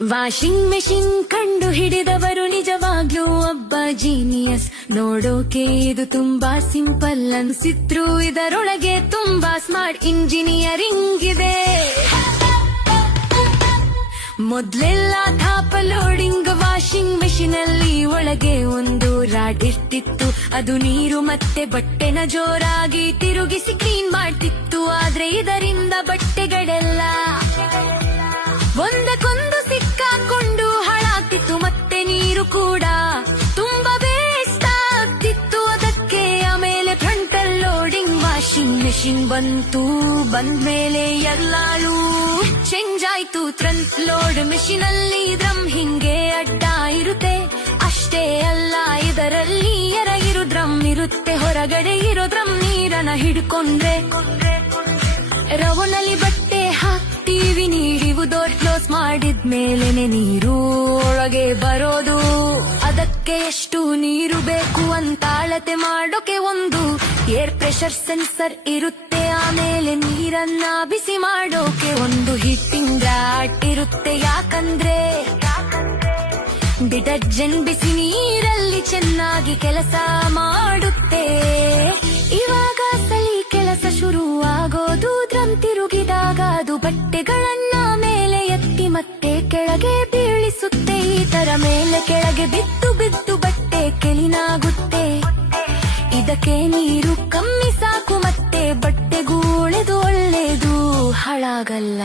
Washing machine ಕಂಡು ಹಿಡಿದವರು ನಿಜವಾಗ್ಲೂ ಒಬ್ಬ ಜೀನಿಯಸ್. ನೋಡೋಕೆ ಇದು ತುಂಬಾ ಸಿಂಪಲ್ ಅನ್ಸಿದ್ರು ಇದರೊಳಗೆ ತುಂಬಾ ಸ್ಮಾರ್ಟ್ ಇಂಜಿನಿಯರಿಂಗ್ ಇದೆ. ಮೊದ್ಲೆಲ್ಲ ಟಾಪ್ ಲೋಡಿಂಗ್ ವಾಷಿಂಗ್ ಮೆಷಿನ್ ಅಲ್ಲಿ ಒಳಗೆ ಒಂದು ರಾಡ್ ಇರ್ತಿತ್ತು. ಅದು ನೀರು ಮತ್ತೆ ಬಟ್ಟೆನ ಜೋರಾಗಿ ತಿರುಗಿಸಿ ಕ್ಲೀನ್ ಮಾಡ್ತಿತ್ತು. ಆದ್ರೆ ಇದರಿಂದ ಬಟ್ಟೆಗಳೆಲ್ಲ ಒಂದಕ್ಕೊಂದು ಸಿಕ್ಕಾಕೊಂಡು ಹಾಳಾಗ್ತಿತ್ತು. ಮತ್ತೆ ನೀರು ಕೂಡ ತುಂಬಾ ವೇಸ್ಟ್ ಆಗ್ತಿತ್ತು. ಅದಕ್ಕೆ ಆಮೇಲೆ ಫ್ರಂಟಲ್ ಲೋಡಿಂಗ್ ವಾಷಿಂಗ್ ಮೆಷಿನ್ ಬಂದ್ಮೇಲೆ ಎಲ್ಲಾಳು ಚೇಂಜ್ ಆಯ್ತು. ಫ್ರಂಟ್ ಲೋಡ್ ಮೆಷಿನ್ ಅಲ್ಲಿ ಡ್ರಮ್ ಹಿಂಗೆ ಅಡ್ಡ ಇರುತ್ತೆ. ಅಷ್ಟೇ ಅಲ್ಲ, ಇದರಲ್ಲಿ ಎರಗಿರು ಡ್ರಮ್ ಇರುತ್ತೆ. ಹೊರಗಡೆ ಇರೋ ಡ್ರಮ್ ನೀರನ್ನ ಹಿಡ್ಕೊಂಡ್ರೆ ರವನಲ್ಲಿ ಬಟ್ಟೆ ಹಾಕ್ತೀವಿ. ನೀಡಿವು ಡೋರ್ ಕ್ಲೋಸ್ ಮಾಡಿದ್ಮೇಲೆನೆ ನೀರು ಒಳಗೆ ಬರೋದು. ಅದಕ್ಕೆ ಎಷ್ಟು ನೀರು ಬೇಕು ಅಂತ ಅಳತೆ ಮಾಡೋಕೆ ಒಂದು ಏರ್ ಪ್ರೆಷರ್ ಸೆನ್ಸರ್ ಇರುತ್ತೆ. ಆಮೇಲೆ ನೀರನ್ನ ಬಿಸಿ ಮಾಡೋಕೆ ಒಂದು ಹೀಟಿಂಗ್ ರಾಡ್ ಇರುತ್ತೆ. ಯಾಕಂದ್ರೆ ಡಿಟರ್ಜೆಂಟ್ ಬಿಸಿ ನೀರಲ್ಲಿ ಚೆನ್ನಾಗಿ ಕೆಲಸ ಮಾಡುತ್ತೆ. ಇವಾಗ ಸಲಿ ಕೆಲಸ ಶುರು ಆಗೋದು. ಡ್ರಮ್ ತಿರುಗಿದಾಗ ಅದು ಬಟ್ಟೆಗಳನ್ನ ಮೇಲೆ ಎತ್ತಿ ಮತ್ತೆ ಕೆಳಗೆ ಬೀಳಿಸುತ್ತೆ. ಈ ತರ ಮೇಲೆ ಕೆಳಗೆ ಬಿದ್ದು ಬಿದ್ದು ಬಟ್ಟೆ ಕೆಲಿನಾಗುತ್ತೆ. ಇದಕ್ಕೆ ನೀರು ಕಮ್ಮಿ ಸಾಕು, ಮತ್ತೆ ಬಟ್ಟೆಗೂಳೆದು ಒಳ್ಳೇದು, ಹಾಳಾಗಲ್ಲ.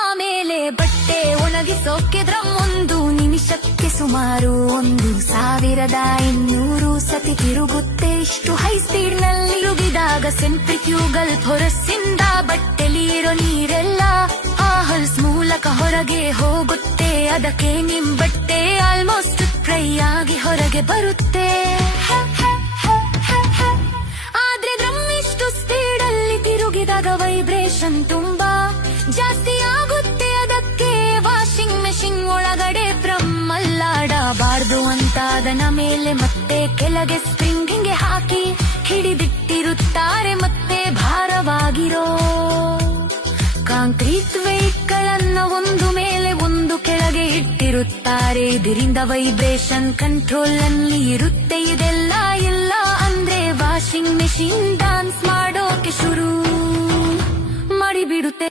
ಆಮೇಲೆ ಬಟ್ಟೆ ಒಣಗಿಸೋಕೆ ಡ್ರಮ್ ಒಂದು ನಿಮಿಷಕ್ಕೆ ಸುಮಾರು 1200 ಸತಿ ತಿರುಗುತ್ತೆ. ಇಷ್ಟು ಹೈ ಸ್ಪೀಡ್ ನಲ್ಲಿ ತಿರುಗಿದಾಗ ಸೆಂಟ್ರಿಫ್ಯೂಗಲ್ ಫೋರ್ಸ್ನಿಂದ ಬಟ್ಟೆಲಿರೋ ನೀರೆಲ್ಲ ಆ ಹೋಲ್ಸ್ ಮೂಲಕ ಹೊರಗೆ ಹೋಗುತ್ತೆ. ಅದಕ್ಕೆ ನಿಮ್ ಬಟ್ಟೆ ಆಲ್ಮೋಸ್ಟ್ ಡ್ರೈ ಆಗಿ ಹೊರಗೆ ಬರುತ್ತೆ. ಆದ್ರೆ ಡ್ರಮ್ ಇಷ್ಟು ಸ್ಪೀಡ್ ಅಲ್ಲಿ ತಿರುಗಿದಾಗ ವೈಬ್ರೇಷನ್ ತುಂಬಾ ಜಾಸ್ತಿ ಆಗುತ್ತೆ. ಅದಕ್ಕೆ ವಾಷಿಂಗ್ ಮೆಷಿನ್ ಒಳಗಡೆ ಡ್ರಮ್ ಅಲ್ಲಾಡಬಾರ್ದು ಅಂತ ಅದನ್ನ ಮೇಲೆ ಮತ್ತೆ ಕೆಳಗೆ ಸ್ಪ್ರಿಂಗಿಂಗ್ ಹಾಕಿ ಹಿಡಿದಿಟ್ಟಿರುತ್ತಾರೆ. ಮತ್ತೆ ಭಾರವಾಗಿರೋ ಕಾಂಕ್ರೀಟ್ ವೆಯ್ಟ್ ಗಳನ್ನ ಒಂದು ಮೇಲೆ ಒಂದು ಕೆಳಗೆ ಇಟ್ಟಿರುತ್ತಾರೆ. ಇದರಿಂದ ವೈಬ್ರೇಷನ್ ಕಂಟ್ರೋಲ್ ಅಲ್ಲಿ ಇರುತ್ತೆ. ಇದೆಲ್ಲ ಇಲ್ಲ ಅಂದ್ರೆ ವಾಷಿಂಗ್ ಮೆಷಿನ್ ಡಾನ್ಸ್ ಮಾಡೋಕೆ ಶುರು ಮಾಡಿಬಿಡುತ್ತೆ.